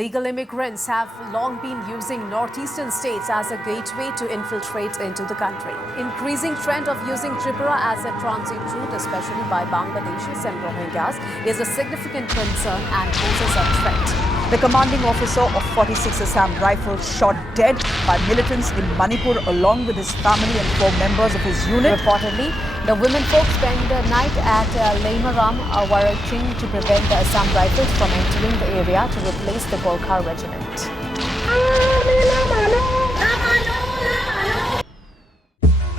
Illegal immigrants have long been using northeastern states as a gateway to infiltrate into the country. Increasing trend of using Tripura as a transit route, especially by Bangladeshis and Rohingyas, is a significant concern and poses a threat. The commanding officer of 46 Assam Rifles shot dead by militants in Manipur along with his family and 4 members of his unit. Reportedly, the women folk spent the night at Laimaram, working to prevent the Assam Rifles from entering the area to replace the Gorkha regiment.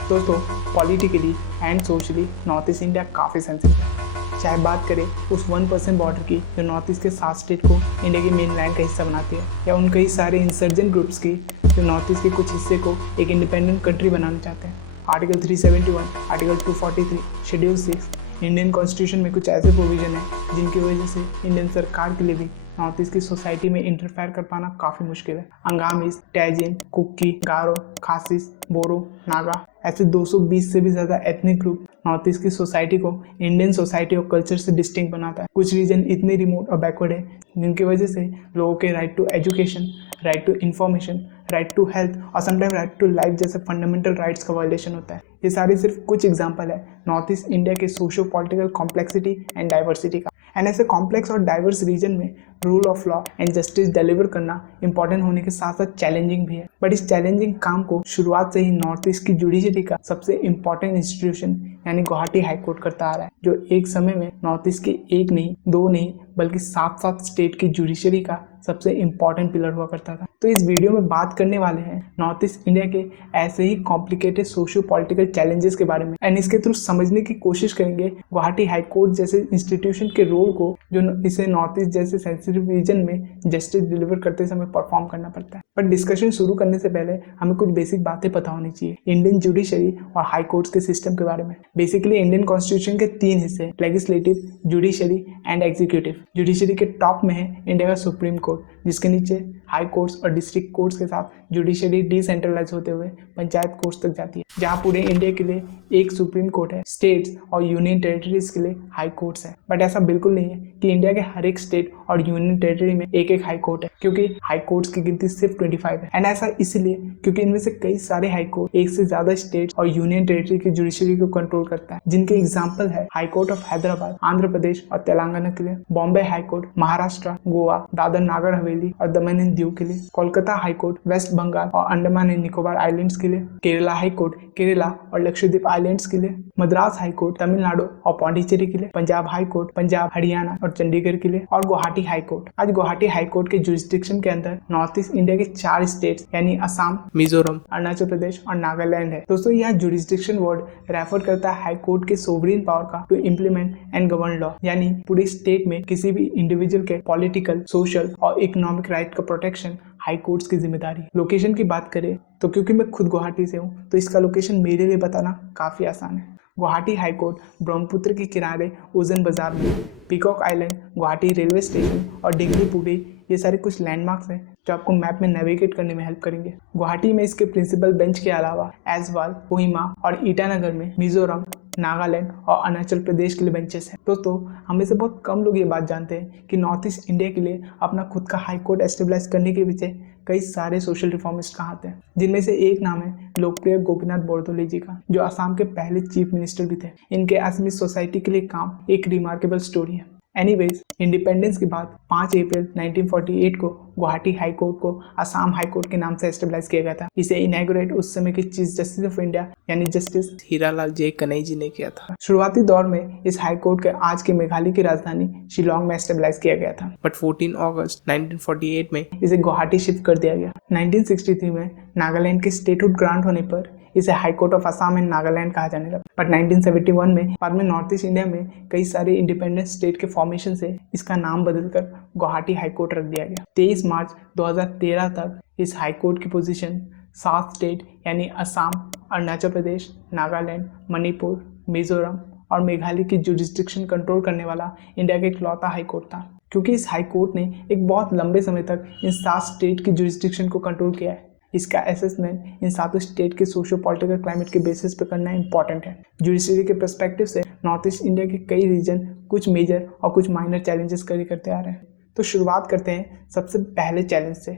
दोस्तों, politically and socially north east India काफ़ी sensitive है। चाहे बात करें उस 1% border की जो north east के 7 स्टेट को इंडिया के मेन लैंड का हिस्सा बनाती है, या उन कई सारे इंसर्जेंट ग्रुप्स की जो नॉर्थ ईस्ट के कुछ हिस्से को एक इंडिपेंडेंट कंट्री बनाना चाहते हैं। Article 371, article 243, schedule 6 Indian constitution में कुछ ऐसे प्रोविजन है जिनकी वजह से इंडियन सरकार के लिए भी नॉर्थ ईस्ट की सोसाइटी में इंटरफेयर कर पाना काफ़ी मुश्किल है। अंगामीज, टैजिन, कुक्की, गारो, खासिस, बोरो, नागा ऐसे 220 से भी ज़्यादा एथनिक ग्रुप नॉर्थ ईस्ट की सोसाइटी को इंडियन सोसाइटी और कल्चर से डिस्टिंक्ट बनाता है। कुछ रीजन इतने रिमोट और बैकवर्ड है जिनकी वजह से लोगों के right to education, right to information, right to health और समटाइम राइट टू लाइफ जैसे फंडामेंटल राइट्स का वायलेशन होता है। ये सारे सिर्फ कुछ एग्जाम्पल है नॉर्थ ईस्ट इंडिया के socio political complexity and diversity का। एंड ऐसे कॉम्प्लेक्स और डाइवर्स रीजन में rule of law and justice deliver करना इंपॉर्टेंट होने के साथ साथ चैलेंजिंग भी है। बट इस चैलेंजिंग काम को शुरुआत से ही नॉर्थ ईस्ट की जुडिशरी का सबसे इंपॉर्टेंट इंस्टीट्यूशन यानी गुवाहाटी हाई कोर्ट करता आ रहा है, जो एक समय में नॉर्थ ईस्ट के 1 नहीं 2 नहीं बल्कि 7 स्टेट की जुडिशरी का सबसे इंपॉर्टेंट पिलर हुआ करता था। तो इस वीडियो में बात करने वाले हैं नॉर्थ ईस्ट इंडिया के ऐसे ही कॉम्प्लिकेटेड सोशियो पॉलिटिकल चैलेंजेस के बारे में, एंड इसके थ्रू समझने की कोशिश करेंगे गुवाहाटी हाई कोर्ट जैसे इंस्टीट्यूशन के रोल को जो इसे नॉर्थ ईस्ट जैसे सेंसिटिव रीजन में जस्टिस डिलीवर करते समय परफॉर्म करना पड़ता है। पर डिस्कशन शुरू करने से पहले हमें कुछ बेसिक बातें पता होनी चाहिए इंडियन जुडिशरी और हाई कोर्ट्स के सिस्टम के बारे में। बेसिकली इंडियन कॉन्स्टिट्यूशन के 3 हिस्से, legislative, judiciary and executive. Judiciary के टॉप में है इंडिया का सुप्रीम कोर्ट, जिसके नीचे हाई कोर्ट्स और डिस्ट्रिक्ट कोर्ट्स के साथ जुडिशरी डिसेंट्रलाइज होते हुए पंचायत कोर्ट्स तक जाती है, जहां पूरे इंडिया के लिए एक सुप्रीम कोर्ट है, स्टेट्स और यूनियन टेरिटरीज के लिए हाई कोर्ट्स है। बट ऐसा बिल्कुल नहीं है कि इंडिया के हर एक स्टेट और यूनियन टेरिटरी में एक एक हाई कोर्ट है, क्योंकि हाई कोर्ट्स की गिनती सिर्फ 25 है। एंड ऐसा इसलिए क्योंकि इनमें से कई सारे हाई कोर्ट एक से ज्यादा स्टेट और यूनियन टेरिटरी की जुडिशरी को कंट्रोल करता है, जिनके एग्जाम्पल है high court of Hyderabad Andhra Pradesh और तेलंगाना के लिए, बॉम्बे हाई कोर्ट महाराष्ट्र, गोवा, दादर नागर हवेली और दमन एंड दीव के लिए, Kolkata high court West Bengal और अंडमान एंड निकोबार आइलैंड्स के लिए, केरला हाई कोर्ट केरला और लक्षद्वीप आइलैंड्स के लिए, मद्रास हाई कोर्ट तमिलनाडु और पौंडीचेरी के लिए, पंजाब हाई कोर्ट पंजाब, हरियाणा और चंडीगढ़ के लिए, और गुवाहाटी हाई कोर्ट। आज गुवाहाटी हाई कोर्ट के जुरिस्डिक्शन के अंदर नॉर्थ ईस्ट इंडिया के 4 स्टेट्स यानी असम, मिजोरम, अरुणाचल प्रदेश और नागालैंड है। दोस्तों, यह जुरिस्डिक्शन वर्ड रेफर करता है हाई कोर्ट के सोवरेन पावर का to implement and govern law, यानी पूरे स्टेट में किसी भी इंडिविजुअल के पॉलिटिकल, सोशल और इकोनॉमिक राइट का प्रोटेक्शन हाई कोर्ट्स की जिम्मेदारी। लोकेशन की बात करें तो क्योंकि मैं खुद गुवाहाटी से हूँ तो इसका लोकेशन मेरे लिए बताना काफ़ी आसान है। गुवाहाटी हाई कोर्ट ब्रह्मपुत्र के किनारे उजन बाजार में, peacock island, Guwahati railway station और डिग्री पुरी, ये सारे कुछ लैंडमार्क्स हैं जो आपको मैप में नेविगेट करने में हेल्प करेंगे। गुवाहाटी में इसके प्रिंसिपल बेंच के अलावा ऐजवाल, कोहिमा और ईटानगर में मिजोरम, नागालैंड और अरुणाचल प्रदेश के लिए बेंचेस हैं। दोस्तों, हमें से बहुत कम लोग ये बात जानते हैं कि नॉर्थ ईस्ट इंडिया के लिए अपना खुद का हाई कोर्ट एस्टेब्लिश करने के पीछे कई सारे सोशल रिफॉर्मिस्ट कहाँ थे, जिनमें से एक नाम है लोकप्रिय गोपीनाथ बोरदोले जी का, जो असम के पहले चीफ मिनिस्टर भी थे। इनके असमीज सोसाइटी के लिए काम एक रिमार्केबल स्टोरी है। एनीवेज, इंडिपेंडेंस के बाद 5 अप्रैल 1948 को गुवाहाटी हाई कोर्ट को असम हाई कोर्ट के नाम से एस्टेब्लिश किया गया था। इसे इनॉग्रेट उस समय के चीफ जस्टिस ऑफ इंडिया यानी जस्टिस हीरालाल जे कन्हई जी ने किया था। शुरुआती दौर में इस हाई कोर्ट के आज के मेघालय की राजधानी शिलोंग में एस्टेब्लिश किया गया था, बट 14 अगस्त 1948 में इसे गुवाहाटी शिफ्ट कर दिया गया। 1963 में नागालैंड के स्टेटहुड ग्रांट होने पर इसे high court of Assam and Nagaland कहा जाने लगा। बट 1971 में बाद में नॉर्थ ईस्ट इंडिया में कई सारे इंडिपेंडेंट स्टेट के फॉर्मेशन से इसका नाम बदलकर गुवाहाटी हाई कोर्ट रख दिया गया। 23 मार्च 2013 तक इस हाई कोर्ट की पोजीशन 7 स्टेट यानी असम, अरुणाचल प्रदेश, नागालैंड, मणिपुर, मिजोरम और मेघालय की जुरिस्डिक्शन कंट्रोल करने वाला इंडिया का इकलौता हाई कोर्ट था। क्योंकि इस हाई कोर्ट ने एक बहुत लंबे समय तक इन 7 स्टेट की जुरिस्डिक्शन को कंट्रोल किया है, इसका असेसमेंट इन 7 स्टेट के सोशो पॉलिटिकल क्लाइमेट के बेसिस पर करना इंपॉर्टेंट है। जुडिशरी के पर्सपेक्टिव से नॉर्थ ईस्ट इंडिया के कई रीजन कुछ मेजर और कुछ माइनर चैलेंजेस करते आ रहे हैं। तो शुरुआत करते हैं सबसे पहले चैलेंज से,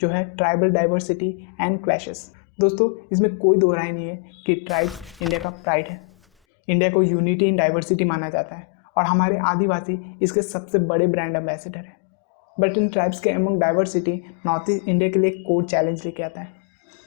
जो है ट्राइबल डाइवर्सिटी एंड क्लैशेस। दोस्तों, इसमें कोई दो राय नहीं है कि ट्राइब्स इंडिया का प्राइड है। इंडिया को यूनिटी इन डाइवर्सिटी माना जाता है और हमारे आदिवासी इसके सबसे बड़े ब्रांड एम्बेसडर हैं। बट इन ट्राइब्स के among diversity north east India के लिए एक कोर चैलेंज लेके आता है।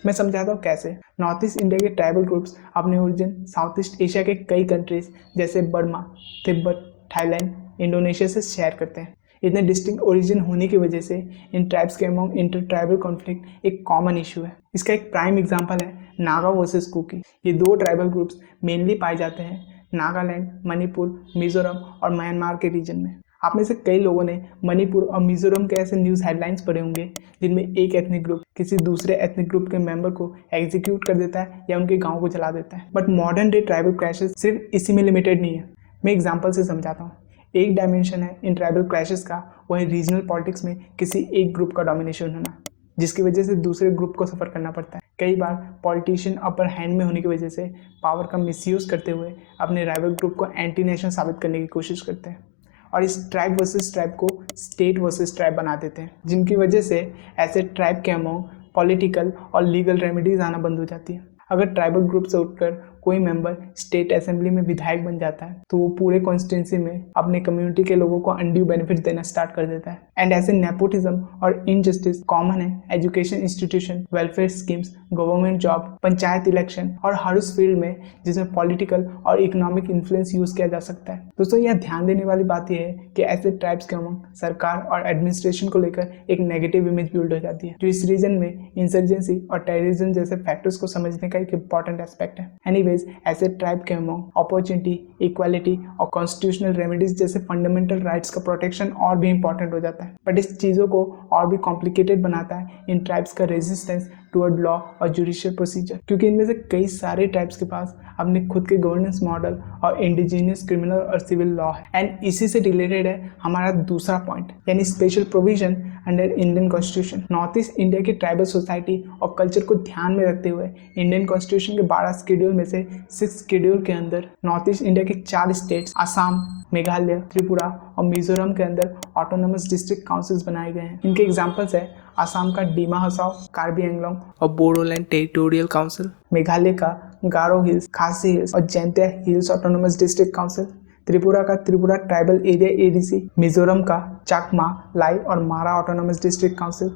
मैं समझाता हूँ कैसे। नॉर्थ ईस्ट इंडिया के ट्राइबल ग्रुप्स अपने ओरिजिन साउथ ईस्ट एशिया के कई कंट्रीज जैसे बर्मा, तिब्बत, थाईलैंड, इंडोनेशिया से शेयर करते हैं। इतने डिस्टिंक्ट ओरिजिन होने की वजह से इन ट्राइब्स के अमंग इंटर ट्राइबल कॉन्फ्लिक्ट एक कॉमन इशू है। इसका एक प्राइम एग्जांपल है नागा वर्सेस कुकी। ये दो ट्राइबल ग्रुप्स मेनली पाए जाते हैं नागालैंड, मणिपुर, मिजोरम और म्यांमार के रीजन में। आप में से कई लोगों ने मणिपुर और मिजोरम के ऐसे न्यूज़ हेडलाइंस पढ़े होंगे जिनमें एक एथनिक ग्रुप किसी दूसरे एथनिक ग्रुप के मेंबर को एग्जीक्यूट कर देता है या उनके गांव को जला देता है। But modern day tribal clashes सिर्फ इसी में लिमिटेड नहीं है। मैं एग्जांपल से समझाता हूँ। एक डायमेंशन है इन ट्राइबल क्लैशेस का, वह रीजनल पॉलिटिक्स में किसी एक ग्रुप का डोमिनेशन होना, जिसकी वजह से दूसरे ग्रुप को सफ़र करना पड़ता है। कई बार पॉलिटिशियन अपर हैंड में होने की वजह से पावर का मिसयूज़ करते हुए अपने राइवल ग्रुप को एंटी नेशनल साबित करने की कोशिश करते हैं और इस ट्राइब वर्सेस ट्राइब को स्टेट वर्सेस ट्राइब बना देते हैं, जिनकी वजह से ऐसे ट्राइब के अमंग पॉलिटिकल और लीगल रेमेडीज आना बंद हो जाती है। अगर ट्राइबल ग्रुप से उठकर कोई मेंबर स्टेट असेंबली में विधायक बन जाता है तो वो पूरे कॉन्स्टिट्यूंसी में अपने कम्युनिटी के लोगों को अनड्यू बेनिफिट देना स्टार्ट कर देता है। एंड ऐसे नेपोटिज्म और इनजस्टिस कॉमन है education institution, welfare schemes, government job, panchayat election और हर उस फील्ड में जिसमें पॉलिटिकल और इकोनॉमिक इन्फ्लुएंस यूज किया जा सकता है। दोस्तों, यह ध्यान देने वाली बात यह है कि ऐसे ट्राइब्स के अमंग सरकार और एडमिनिस्ट्रेशन को लेकर एक नेगेटिव इमेज बिल्ड हो जाती है, जो इस रीजन में इंसर्जेंसी और टेररिज्म जैसे फैक्टर्स को समझने का एक इंपॉर्टेंट एस्पेक्ट है। एनीवेज, ऐसे ट्राइब के अमंग अपॉर्चुनिटी, इक्वालिटी और कॉन्स्टिट्यूशनल रेमेडीज जैसे फंडामेंटल राइट्स का प्रोटेक्शन और भी इंपॉर्टेंट हो जाता है। बट इस चीज़ों को और भी कॉम्प्लिकेटेड बनाता है इन ट्राइब्स का रेजिस्टेंस टुवर्ड लॉ और जुडिशियल प्रोसीजर, क्योंकि इनमें से कई सारे ट्राइब्स के पास अपने खुद के गवर्नेंस मॉडल और इंडिजिनियस क्रिमिनल और सिविल लॉ है। एंड इसी से रिलेटेड है हमारा दूसरा पॉइंट, यानी special provision under Indian constitution. North east India की ट्राइबल सोसाइटी और कल्चर को ध्यान में रखते हुए इंडियन कॉन्स्टिट्यूशन के 12 शेड्यूल में से 6 शेड्यूल के अंदर नॉर्थ ईस्ट इंडिया के 4 स्टेट्स असम, मेघालय, त्रिपुरा और मिजोरम के अंदर ऑटोनोमस डिस्ट्रिक्ट काउंसिल्स बनाए गए हैं। इनके एग्जांपल्स है असम का डीमा हसाओ, कार्बी एंगलोंग और बोडोलैंड टेरिटोरियल काउंसिल, मेघालय का गारो हिल्स, खासी हिल्स और Jaintia hills autonomous district council, Tripura का Tripura tribal area ADC, Mizoram का चकमा, लाई और मारा ऑटोनोमस डिस्ट्रिक्ट काउंसिल।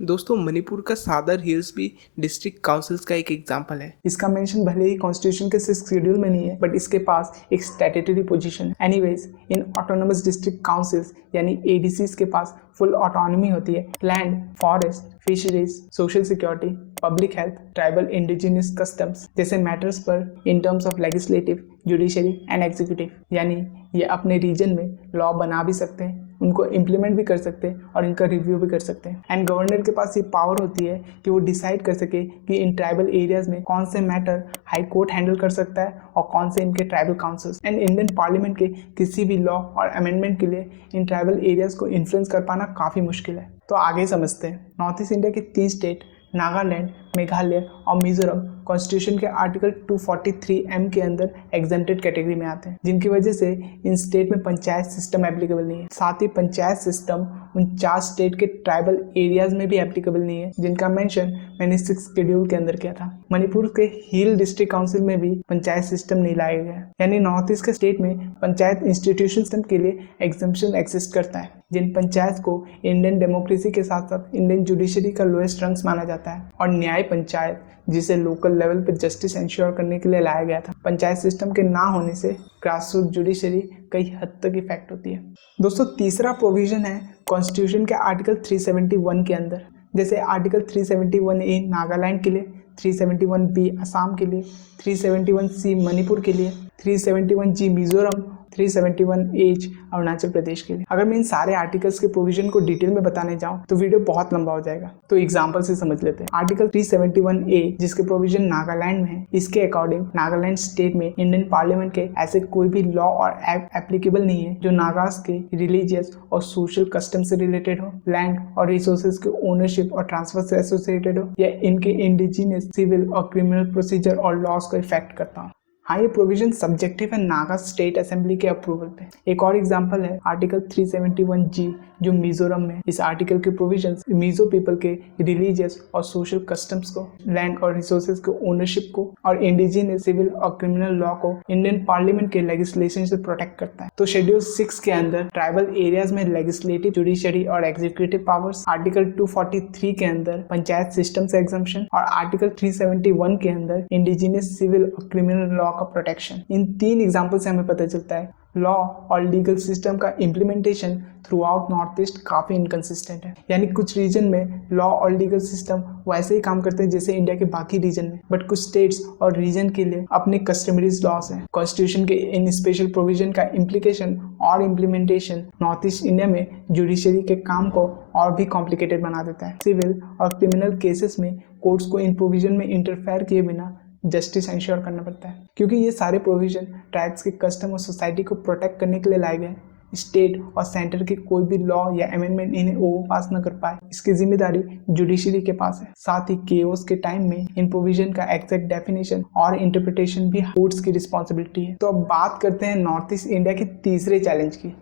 दोस्तों, मणिपुर का सादर हिल्स भी डिस्ट्रिक्ट काउंसिल्स का एक एग्जांपल है। इसका मेंशन भले ही कॉन्स्टिट्यूशन के 6 शेड्यूल में नहीं है, बट इसके पास एक स्टैट्यूटरी पोजीशन है। एनीवेज, इन ऑटोनोमस डिस्ट्रिक्ट काउंसिल्स यानी एडीसीज के पास फुल ऑटोनॉमी होती है land, forest, fisheries, social security, public health, tribal indigenous customs जैसे मैटर्स पर in terms of legislative, judiciary and executive, यानी ये अपने रीजन में लॉ बना भी सकते हैं, उनको इम्प्लीमेंट भी कर सकते हैं और इनका रिव्यू भी कर सकते हैं। एंड गवर्नर के पास ये पावर होती है कि वो डिसाइड कर सके कि इन ट्राइबल एरियाज में कौन से मैटर हाई कोर्ट हैंडल कर सकता है और कौन से इनके tribal councils. And Indian parliament के किसी भी लॉ और अमेंडमेंट के लिए इन ट्राइबल एरियाज को इन्फ्लुएंस कर पाना काफ़ी मुश्किल है। तो आगे समझते हैं। नॉर्थ ईस्ट इंडिया के 3 स्टेट नागालैंड, मेघालय और मिजोरम कॉन्स्टिट्यूशन के आर्टिकल 243M के अंदर एग्जेम्प्टेड कैटेगरी में आते हैं, जिनकी वजह से इन स्टेट में पंचायत सिस्टम एप्लीकेबल नहीं है। साथ ही पंचायत सिस्टम उन 4 स्टेट के ट्राइबल एरियाज में भी एप्लीकेबल नहीं है, जिनका मेंशन मैंने 6 शेड्यूल के अंदर किया था। मणिपुर के हिल डिस्ट्रिक्ट काउंसिल में भी पंचायत सिस्टम नहीं लाया गया है, यानी नॉर्थ ईस्ट के स्टेट में पंचायत इंस्टीट्यूशन सिस्टम के लिए एग्जम्पशन एग्जिस्ट करता है, जिन पंचायत को इंडियन डेमोक्रेसी के साथ साथ इंडियन जुडिशरी का लोएस्ट रंग माना जाता है, और न्याय पंचायत जिसे लोकल लेवल पर जस्टिस इंश्योर करने के लिए लाया गया था। पंचायत सिस्टम के ना होने से ग्रासरूट जुडिशरी कई हद तक इफेक्ट होती है। दोस्तों, तीसरा प्रोविजन है कॉन्स्टिट्यूशन के आर्टिकल 371 के अंदर, जैसे आर्टिकल 371A नागालैंड के लिए, 371B असम के लिए, 371C मणिपुर के लिए, 371G मिजोरम, 371H अरुणाचल प्रदेश के लिए। अगर मैं इन सारे आर्टिकल्स के प्रोविजन को डिटेल में बताने जाऊं तो वीडियो बहुत लंबा हो जाएगा, तो एग्जांपल से समझ लेते हैं। आर्टिकल 371A जिसके प्रोविजन नागालैंड में है, इसके अकॉर्डिंग नागालैंड स्टेट में इंडियन पार्लियामेंट के ऐसे कोई भी लॉ और एक्ट एप्लीकेबल नहीं है जो नागास के रिलीजियस और सोशल कस्टम से रिलेटेड हो, लैंड और रिसोर्सेज के ओनरशिप और ट्रांसफर से एसोसिएटेड हो, या इनके इंडिजिनियस सिविल और क्रिमिनल प्रोसीजर और लॉज को इफेक्ट करता हो। हाँ, ये प्रोविजन सब्जेक्टिव है नागा स्टेट असेंबली के अप्रूवल पे। एक और एग्जांपल है आर्टिकल 371G जो मिजोरम में। इस आर्टिकल के प्रोविजंस मिजो पीपल के रिलीजियस और सोशल कस्टम्स को, लैंड और रिसोर्सेज को, ओनरशिप को और इंडिजिनियस सिविल और क्रिमिनल लॉ को इंडियन पार्लियामेंट के लेजिस्लेशन से प्रोटेक्ट करता है। तो शेड्यूल 6 के अंदर ट्राइबल एरियाज में लेजिस्लेटिव, जुडिशरी और एग्जीक्यूटिव पावर्स, आर्टिकल 243 के अंदर पंचायत सिस्टम से एग्जम्पशन और आर्टिकल 371 के अंदर इंडिजिनियस सिविल और क्रिमिनल लॉ का प्रोटेक्शन। इन 3 एग्जाम्पल से हमें पता चलता है लॉ और लीगल सिस्टम का implementation through out north east काफ़ी इनकन्सिस्टेंट है। यानी कुछ रीजन में लॉ और लीगल सिस्टम वैसे ही काम करते हैं जैसे इंडिया के बाकी रीजन में, बट कुछ स्टेट्स और रीजन के लिए अपने कस्टमरीज लॉस हैं। कॉन्स्टिट्यूशन के इन स्पेशल प्रोविजन का इम्प्लीकेशन और इम्प्लीमेंटेशन नॉर्थ ईस्ट इंडिया में जुडिशरी के काम को और भी कॉम्प्लिकेटेड बना देता है। सिविल और क्रिमिनल केसेस में कोर्ट्स को इन प्रोविजन में इंटरफेयर किए बिना जस्टिस इंश्योर करना पड़ता है, क्योंकि ये सारे प्रोविजन ट्राइब्स के कस्टम और सोसाइटी को प्रोटेक्ट करने के लिए लाए गए। स्टेट और सेंटर के कोई भी लॉ या अमेंडमेंट इन्हें ओवर पास न कर पाए, इसकी जिम्मेदारी जुडिशरी के पास है। साथ ही केओस के टाइम में इन प्रोविजन का एग्जैक्ट डेफिनेशन और इंटरप्रिटेशन भी कोर्ट्स की रिस्पॉन्सिबिलिटी है। तो अब बात करते हैं नॉर्थ ईस्ट इंडिया के तीसरे चैलेंज की,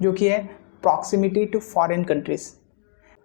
जो कि है proximity to foreign countries.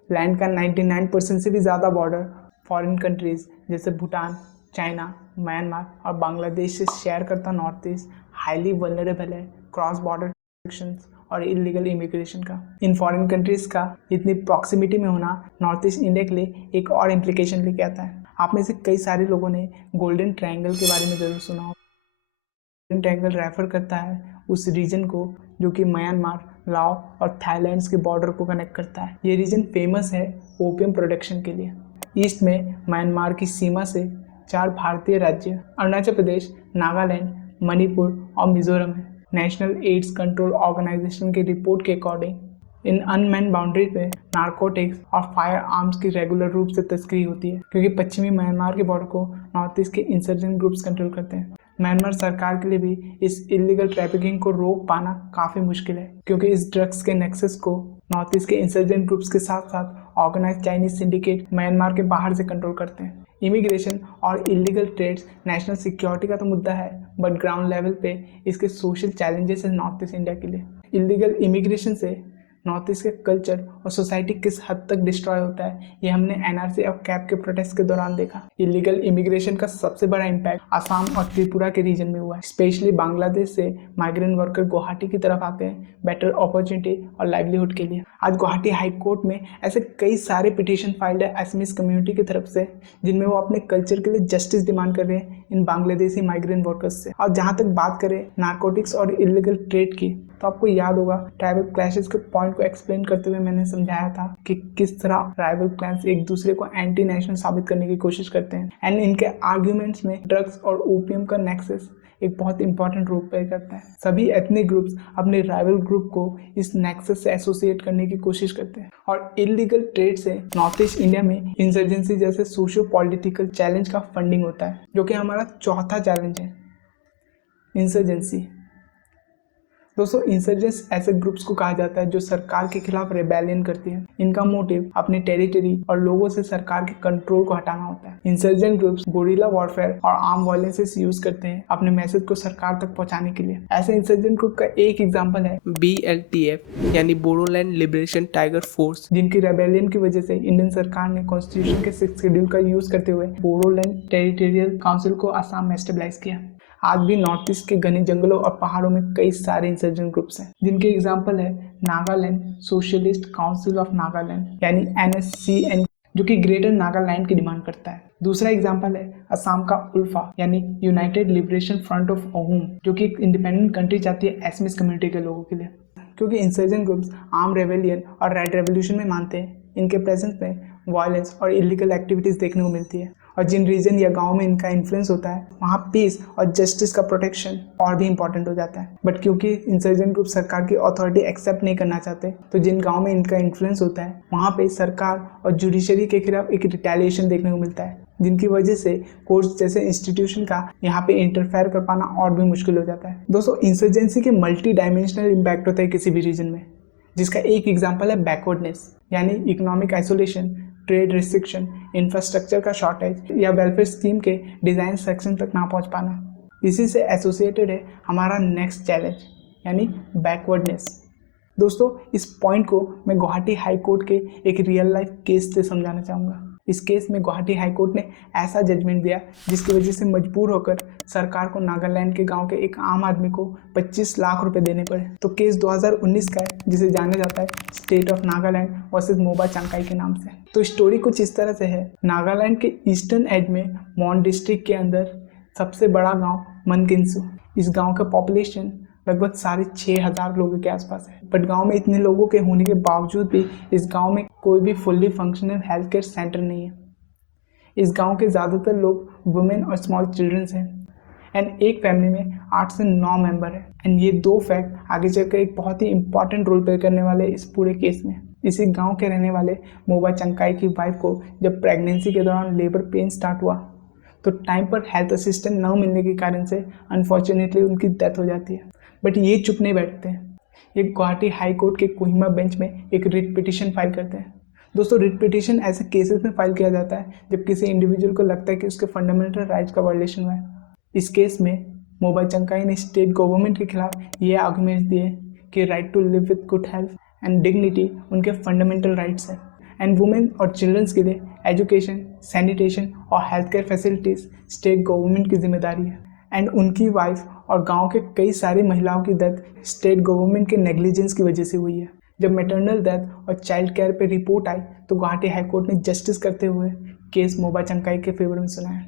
Land का 99% से भी ज़्यादा बॉर्डर फॉरेन कंट्रीज जैसे भूटान, चाइना, म्यांमार और बांग्लादेश से शेयर करता नॉर्थ ईस्ट हाईली वल्नरेबल है क्रॉस बॉर्डर रिस्ट्रिक्शंस और इलीगल इमिग्रेशन का। इन फॉरेन कंट्रीज़ का इतनी प्रॉक्सिमिटी में होना नॉर्थ ईस्ट इंडिया के लिए एक और इम्प्लीकेशन लेके आता है। आप में से कई सारे लोगों ने गोल्डन ट्रायंगल के बारे में ज़रूर सुना हो। गोल्डन ट्रायंगल रेफर करता है उस रीजन को जो कि म्यांमार, लाओ और थाईलैंड के बॉर्डर को कनेक्ट करता है। ये रीजन फेमस है ओपियम प्रोडक्शन के लिए। ईस्ट में म्यांमार की सीमा से 4 भारतीय राज्य अरुणाचल प्रदेश, नागालैंड, मणिपुर और मिजोरम है। नेशनल एड्स कंट्रोल ऑर्गेनाइजेशन की रिपोर्ट के अकॉर्डिंग इन अनमैन बाउंड्री पे नारकोटिक्स और फायर आर्म्स की रेगुलर रूप से तस्करी होती है, क्योंकि पश्चिमी म्यांमार के बॉर्डर को नॉर्थ ईस्ट के इंसर्जेंट ग्रुप्स कंट्रोल करते हैं। म्यांमार सरकार के लिए भी इस इलीगल ट्रैफिकिंग को रोक पाना काफ़ी मुश्किल है, क्योंकि इस ड्रग्स के नेक्सस को नॉर्थ ईस्ट के इंसर्जेंट ग्रुप्स के साथ साथ ऑर्गेनाइज चाइनीज सिंडिकेट म्यांमार के बाहर से कंट्रोल करते हैं। इमिग्रेशन और इलीगल ट्रेड्स नेशनल सिक्योरिटी का तो मुद्दा है, बट ग्राउंड लेवल पे इसके सोशल चैलेंजेस है नॉर्थ ईस्ट इंडिया के लिए। इलीगल इमिग्रेशन से नॉर्थ ईस्ट के कल्चर और सोसाइटी किस हद तक डिस्ट्रॉय होता है, ये हमने एनआरसी और कैप के प्रोटेस्ट के दौरान देखा। इलीगल इमिग्रेशन का सबसे बड़ा इम्पैक्ट असम और त्रिपुरा के रीजन में हुआ है। स्पेशली बांग्लादेश से माइग्रेंट वर्कर गुवाहाटी की तरफ आते हैं बेटर अपॉर्चुनिटी और लाइवलीहुड के लिए। आज गुवाहाटी हाई कोर्ट में ऐसे कई सारे पिटीशन फाइल्ड है असमीज कम्युनिटी की तरफ से, जिनमें वो अपने कल्चर के लिए जस्टिस डिमांड कर रहे हैं इन बांग्लादेशी माइग्रेंट वर्कर्स से। और जहाँ तक बात करें नारकोटिक्स और इलीगल ट्रेड की, तो आपको याद होगा ट्राइबल क्लैशेस के पॉइंट को एक्सप्लेन करते हुए मैंने समझाया था कि किस तरह ट्राइबल क्लैंस एक दूसरे को एंटी नेशनल साबित करने की कोशिश करते हैं। एंड इनके आर्ग्यूमेंट्स में ड्रग्स और ओपियम का नेक्सस एक बहुत इंपॉर्टेंट रोल प्ले करता है। सभी एथनिक ग्रुप्स अपने राइवल ग्रुप को इस नेक्सस से एसोसिएट करने की कोशिश करते हैं। और इलीगल ट्रेड से नॉर्थ ईस्ट इंडिया में इंसर्जेंसी जैसे सोशियो पॉलिटिकल चैलेंज का फंडिंग होता है, जो कि हमारा चौथा चैलेंज है, इंसर्जेंसी। दोस्तों, इंसर्जेंट्स ऐसे ग्रुप्स को कहा जाता है जो सरकार के खिलाफ रेबेलियन करती है। इनका मोटिव अपने टेरिटरी और लोगों से सरकार के कंट्रोल को हटाना होता है। इंसर्जेंट ग्रुप्स गोरिल्ला वॉरफेयर और आर्म वायलेंसेस यूज करते हैं अपने मैसेज को सरकार तक पहुंचाने के लिए। ऐसे इंसर्जेंट ग्रुप का एक एग्जांपल है BLTF यानी बोडोलैंड लिबरेशन टाइगर फोर्स, जिनकी रेबेलियन की वजह से इंडियन सरकार ने कॉन्स्टिट्यूशन के 6th शेड्यूल का यूज करते हुए बोडोलैंड टेरिटोरियल काउंसिल को असम में एस्टेब्लाइज किया। आज भी नॉर्थ ईस्ट के घने जंगलों और पहाड़ों में कई सारे इंसर्जेंट ग्रुप्स हैं, जिनके एग्जांपल है Nagaland socialist council of Nagaland यानी NSCN, जो कि ग्रेटर नागालैंड की डिमांड करता है। दूसरा एग्जांपल है असम का उल्फा यानी United liberation front of Ahom, जो कि एक इंडिपेंडेंट कंट्री चाहती है एसमिस कम्युनिटी के लोगों के लिए। क्योंकि इंसर्जेंट ग्रुप्स आर्म रेवेलियन और रेड रेवोल्यूशन में मानते हैं, इनके प्रेजेंस में वायलेंस और इलीगल एक्टिविटीज़ देखने को मिलती है। और जिन रीजन या गांव में इनका इन्फ्लुएंस होता है, वहाँ पीस और जस्टिस का प्रोटेक्शन और भी इंपॉर्टेंट हो जाता है। बट क्योंकि इंसर्जेंट ग्रुप सरकार की अथॉरिटी एक्सेप्ट नहीं करना चाहते, तो जिन गांव में इनका इन्फ्लुएंस होता है, वहाँ पे सरकार और जुडिशरी के खिलाफ एक रिटेलिएशन देखने को मिलता है, जिनकी वजह से कोर्ट्स जैसे इंस्टीट्यूशन का यहाँ पे इंटरफेयर कर पाना और भी मुश्किल हो जाता है। दोस्तों, इंसर्जेंसी के मल्टी डायमेंशनल इम्पैक्ट होता है किसी भी रीजन में, जिसका एक एग्जाम्पल है बैकवर्डनेस यानी economic isolation, trade restriction, infrastructure का शॉर्टेज या वेलफेयर स्कीम के डिज़ाइन सेक्शन तक ना पहुंच पाना। इसी से एसोसिएटेड है हमारा नेक्स्ट चैलेंज, यानी बैकवर्डनेस। दोस्तों, इस पॉइंट को मैं गुवाहाटी हाई कोर्ट के एक रियल लाइफ केस से समझाना चाहूँगा। इस केस में गुवाहाटी हाई कोर्ट ने ऐसा जजमेंट दिया जिसकी वजह से मजबूर होकर सरकार को नागालैंड के गांव के एक आम आदमी को 25 लाख रुपए देने पड़े। तो केस 2019 का है, जिसे जाना जाता है स्टेट ऑफ नागालैंड वर्सेस मोबा चंकाई के नाम से। तो स्टोरी कुछ इस तरह से है। नागालैंड के ईस्टर्न एज में मॉन डिस्ट्रिक्ट के अंदर सबसे बड़ा गाँव मनकिंसू। इस गाँव का पॉपुलेशन लगभग 6,500 लोगों के आसपास है। बट गांव में इतने लोगों के होने के बावजूद भी इस गांव में कोई भी fully functional health care centre नहीं है। इस गांव के ज़्यादातर लोग वुमेन और स्मॉल चिल्ड्रंस हैं एंड एक फैमिली में 8 से 9 मेंबर हैं। एंड ये 2 फैक्ट आगे चलकर एक बहुत ही इंपॉर्टेंट रोल प्ले करने वाले इस पूरे केस में। इसी गाँव के रहने वाले मोबा चंकाई की वाइफ को जब प्रेगनेंसी के दौरान लेबर पेन स्टार्ट हुआ तो टाइम पर हेल्थ असिस्टेंट न मिलने के कारण से अनफॉर्चुनेटली उनकी डेथ हो जाती है। बट ये चुप नहीं बैठते हैं। ये गुवाहाटी हाई कोर्ट के कोहिमा बेंच में एक रिट पिटीशन फाइल करते हैं। दोस्तों, रिट पिटीशन ऐसे केसेस में फाइल किया जाता है जब किसी इंडिविजुअल को लगता है कि उसके फंडामेंटल राइट्स का वायलेशन हुआ है। इस केस में मोबा चंकाई ने स्टेट गवर्नमेंट के खिलाफ ये आर्गूमेंट्स दिए कि right to live with good health and dignity उनके फंडामेंटल राइट्स हैं एंड वुमेन और चिल्ड्रंस के लिए एजुकेशन, सैनिटेशन और health care facilities state government की जिम्मेदारी है। एंड उनकी वाइफ और गांव के कई सारी महिलाओं की डेथ स्टेट गवर्नमेंट के नेग्लिजेंस की वजह से हुई है। जब मैटरनल डेथ और चाइल्ड केयर पे रिपोर्ट आई तो गुवाहाटी हाई कोर्ट ने जस्टिस करते हुए केस मोबा चंकाई के फेवर में सुनाया।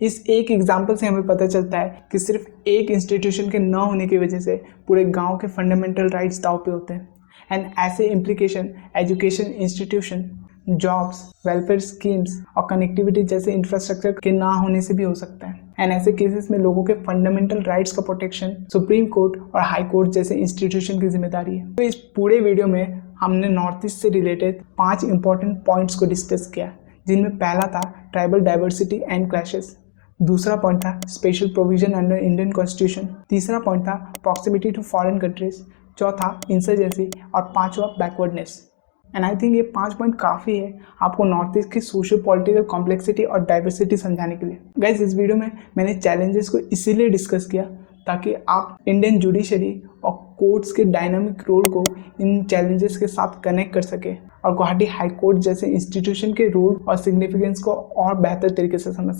इस एक एग्जाम्पल से हमें पता चलता है कि सिर्फ एक इंस्टीट्यूशन के न होने की वजह से पूरे गांव के फंडामेंटल राइट्स दांव पे होते हैं। एंड ऐसे implication education institution, jobs, welfare schemes और कनेक्टिविटी जैसे इंफ्रास्ट्रक्चर के ना होने से भी हो सकता है। एंड ऐसे केसेस में लोगों के फंडामेंटल राइट्स का प्रोटेक्शन सुप्रीम कोर्ट और हाई कोर्ट जैसे इंस्टीट्यूशन की जिम्मेदारी है। तो इस पूरे वीडियो में हमने नॉर्थ ईस्ट से रिलेटेड 5 इंपॉर्टेंट पॉइंट्स को डिस्कस किया, जिनमें पहला था ट्राइबल डाइवर्सिटी एंड क्लैशेस, दूसरा पॉइंट था special provision under Indian constitution, तीसरा पॉइंट था प्रॉक्सिमिटी टू फॉरेन कंट्रीज, चौथा इंसर्जेंसी और पांचवा बैकवर्डनेस। एंड आई थिंक ये 5 पॉइंट काफ़ी है आपको नॉर्थ ईस्ट की सोशल पॉलिटिकल कॉम्प्लेक्सिटी और डाइवर्सिटी समझाने के लिए। गाइस, इस वीडियो में मैंने चैलेंजेस को इसीलिए डिस्कस किया ताकि आप इंडियन जुडिशरी और कोर्ट्स के डायनामिक रोल को इन चैलेंजेस के साथ कनेक्ट कर सके और गुवाहाटी हाई कोर्ट जैसे इंस्टीट्यूशन के रोल और सिग्निफिकेंस को और बेहतर तरीके से समझ सके।